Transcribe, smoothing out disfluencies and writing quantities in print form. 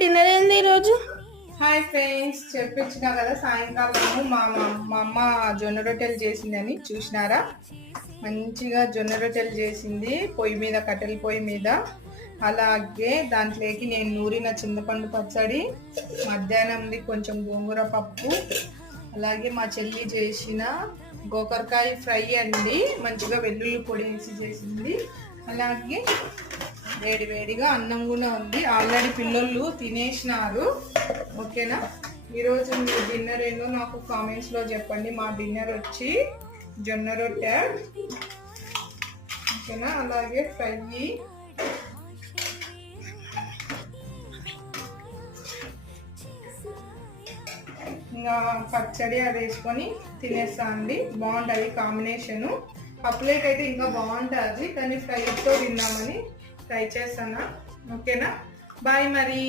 Dinner ఏంది ఈరోజు? Hi friends, చెప్పించినా కదా సాయంకాలము మా అమ్మ జొన్న రొట్టెలు చేసిందని చూసినారా? మంచిగా జొన్న రొట్టెలు చేసింది పొయ్యి మీద, కట్టెల పొయ్యి మీద. అలాగే దాంట్లోకి నేను నూరిన చింతపండు పచ్చడి, మధ్యాహ్నంది కొంచెం గోంగూర పప్పు, అలాగే మా చెల్లి చేసిన గోకరకాయ ఫ్రై అండి, మంచిగా వెల్లుల్లి పొడి వేసి చేసింది. అలాగే వేడి వేడిగా అన్నం కూడా ఉంది. ఆల్రెడీ పిల్లలు తినేసినారు. ఓకేనా, ఈరోజు మీ డిన్నర్ ఏందో నాకు కామెంట్స్లో చెప్పండి. మా డిన్నర్ వచ్చి జొన్న రొట్టె, ఓకేనా, అలాగే ఫ్రై, ఇంకా పచ్చడి అది వేసుకొని తినేస్తా అండి. బాగుంటుంది కాంబినేషను. పప్పులేట్ అయితే ఇంకా బాగుంటుంది, కానీ ఫ్రైతో తిన్నామని ట్రై చేస్తానా. ఓకేనా, బాయ్ మరి.